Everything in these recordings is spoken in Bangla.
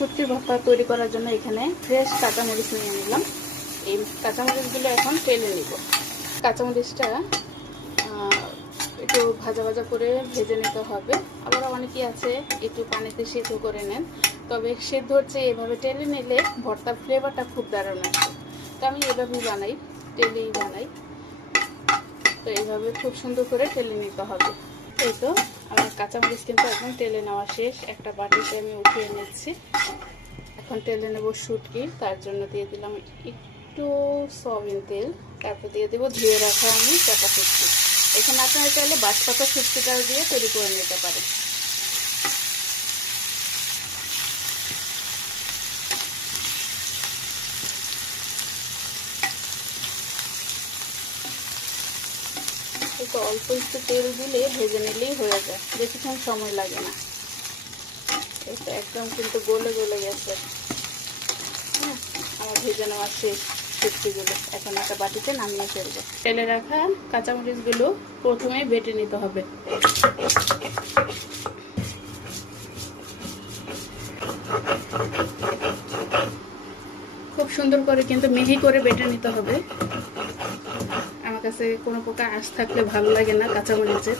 শুটকির ভর্তা তৈরি করার জন্য এখানে ফ্রেশ কাঁচামরিচ নিয়ে নিলাম। এই কাঁচামরিচগুলো এখন তেলে নিব। কাঁচামরিচটা একটু ভাজা ভাজা করে ভেজে নিতে হবে। আবার অনেকেই আছে, একটু পানিতে সেদ্ধ করে নেন। তবে সেদ্ধ হচ্ছে এভাবে টেলে নিলে ভর্তার ফ্লেভারটা খুব দারুণ আসে। তো আমি এভাবেই বানাই, টেলেই বানাই। তো এইভাবে খুব সুন্দর করে টেলে নিতে হবে। এই তো আমার কাঁচা কাঁচামরিচ কিন্তু একদম তেলে নেওয়া শেষ। একটা বাটিতে আমি উঠিয়ে নিচ্ছি। এখন তেলে নেব শুটকি। তার জন্য দিয়ে দিলাম একটু সয়াবিন তেল। তারপর দিয়ে দেবো ধুয়ে রাখা আমি চাপা শুটকি এখানে আপনারা চাইলে বাঁশপাতা শুটকিটাও দিয়ে তৈরি করে নিতে পারেন। একটু অল্প একটু তেল দিলে ভেজে নিলেই হয়ে যায়। বেশিক্ষণ সময় লাগে না। এটা একদম কিন্তু গলে গলে গেছে। হ্যাঁ আমার ভেজে নেওয়া শেষ শুটকিগুলো এখন একটা বাটিতে নামিয়ে ফেলব। তেলে রাখা কাঁচামরিচগুলো প্রথমে বেটে নিতে হবে। খুব সুন্দর করে কিন্তু মিহি করে বেটে নিতে হবে। কাছে কোনো প্রকার আঁশ থাকলে ভালো লাগে না কাঁচামরিচের।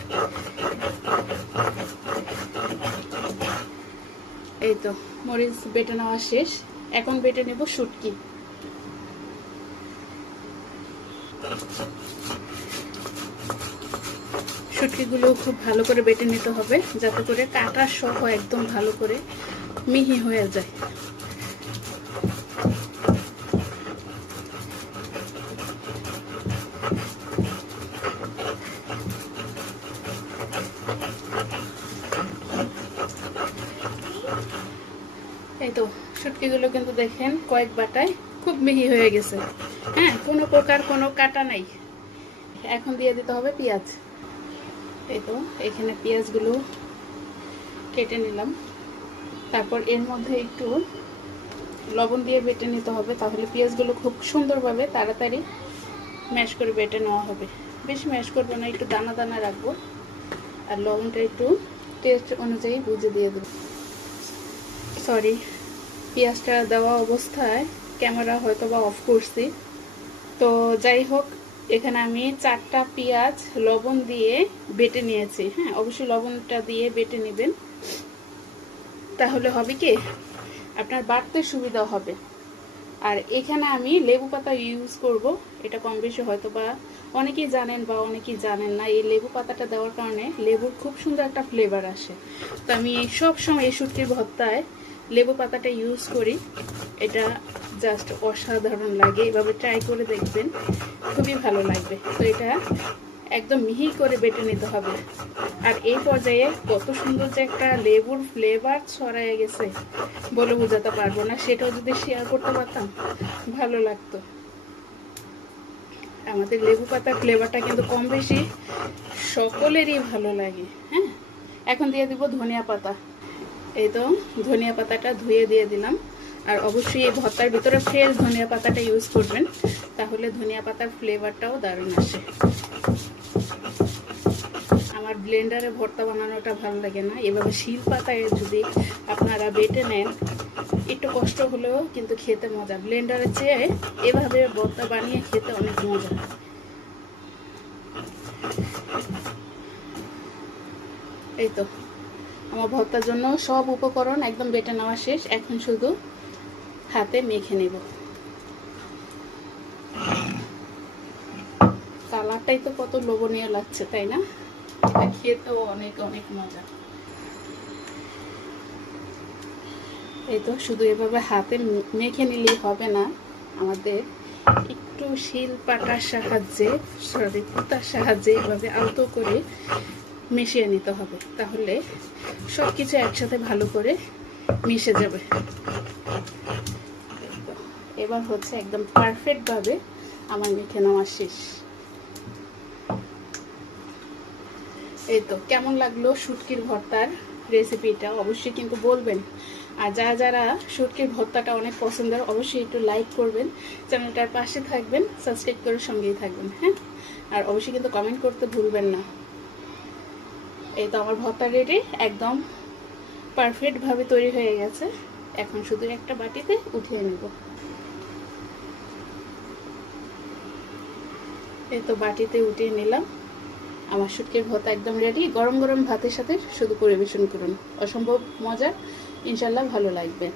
এই তো, মরিচ বেটে নেওয়া শেষ। এখন বেটে নেব শুটকি। শুটকিগুলো খুব ভালো করে বেটে নিতে হবে, যাতে করে কাটা সহ একদম ভালো করে মিহি হয়ে যায়। এই তো, শুটকিগুলো কিন্তু দেখেন কয়েক বাটায় খুব মিহি হয়ে গেছে। হ্যাঁ কোনো প্রকার কোনো কাটা নাই। এখন দিয়ে দিতে হবে পেঁয়াজ। এই তো, এখানে পেঁয়াজগুলো কেটে নিলাম। তারপর এর মধ্যে একটু লবণ দিয়ে বেটে নিতে হবে, তাহলে পেঁয়াজগুলো খুব সুন্দরভাবে তাড়াতাড়ি ম্যাশ করে বেটে নেওয়া হবে। বেশি ম্যাশ করব না, একটু দানা দানা রাখব। আর লবণটা একটু টেস্ট অনুযায়ী বুঝে দিয়ে দেবো। সরি পেঁয়াজটা দেওয়া অবস্থায় ক্যামেরা হয়তো বা অফ করছি। তো যাই হোক, এখানে আমি চারটা পেঁয়াজ, লবণ দিয়ে বেটে নিয়েছি হ্যাঁ? অবশ্যই লবণটা দিয়ে বেটে নেবেন। তাহলে হবে কি? আপনার বাড়তে সুবিধা হবে। আর এখানে আমি লেবু পাতা ইউজ করব। এটা কম বেশি হয়তো বা অনেকেই জানেন বা অনেকেই জানেন না, এই লেবু পাতাটা দেওয়ার কারণে লেবুর খুব সুন্দর একটা ফ্লেভার আসে। তো আমি সব সময় এই শুটকির ভর্তায় লেবু পাতাটা ইউজ করি। এটা জাস্ট অসাধারণ লাগে এভাবে ট্রাই করে দেখবেন, খুবই ভালো লাগবে। তো এটা একদম মিহি করে বেটে নিতে হবে। আর এই পর্যায়ে কত সুন্দর যে একটা লেবুর ফ্লেভার ছড়ায় গেছে, বলে বোঝাতে পারব না। সেটাও যদি শেয়ার করতে পারতাম, ভালো লাগতো। আমাদের লেবু পাতার ফ্লেভারটা কিন্তু কম বেশি সকলেরই ভালো লাগে হ্যাঁ? এখন দিয়ে দিব ধনিয়া পাতা। এই তো ধনিয়া পাতাটা ধুয়ে দিয়ে দিলাম। আর অবশ্যই এই ভর্তার ভিতরে ফ্রেশ ধনিয়া পাতাটা ইউজ করবেন, তাহলে ধনিয়া পাতার ফ্লেভারটাও দারুণ আসে। আমার ব্লেন্ডারে ভর্তা বানানোটা ভালো লাগে না। এভাবে শিল পাতায় যদি আপনারা বেটে নেন, একটু কষ্ট হলেও কিন্তু খেতে মজা। ব্লেন্ডারের চেয়ে এভাবে ভর্তা বানিয়ে খেতে অনেক মজা। এই তো আমার ভর্তার জন্য সব উপকরণ একদম বেটে নেওয়া শেষ। এখন শুধু হাতে মেখে নেব। কালারটাই তো কত লোভনীয় লাগছে, তাই না? এটা খেতেও অনেক অনেক মজা। এই তো শুধু এভাবে হাতে মেখে নিলেই হবে না। আমাদের একটু শিল পাটার সাহায্যে, সরি, পুতার সাহায্যে এভাবে আলতো করে মিশিয়ে নিতে হবে। তাহলে সব কিছু একসাথে ভালো করে মিশে যাবে। এবার হচ্ছে একদম পারফেক্টভাবে আমার মেখে নেওয়া শেষ। এই তো, কেমন লাগল শুটকির ভর্তার রেসিপিটা অবশ্যই কিন্তু বলবেন। আর যারা যারা শুটকির ভর্তাটা অনেক পছন্দের, অবশ্যই একটু লাইক করবেন। চ্যানেলটার পাশে থাকবেন সাবস্ক্রাইব করে সঙ্গেই থাকবেন হ্যাঁ? আর অবশ্যই কিন্তু কমেন্ট করতে ভুলবেন না। এই তো আমার ভর্তা রেডি একদম পারফেক্টভাবে তৈরি হয়ে গেছে। এখন শুধু একটা বাটিতে উঠিয়ে নেব। এই তো বাটিতে উঠিয়ে নিলাম। আমার শুটকির ভর্তা একদম রেডি গরম গরম ভাতের সাথে শুধু পরিবেশন করুন। অসম্ভব মজা ইনশাল্লাহ ভালো লাগবে।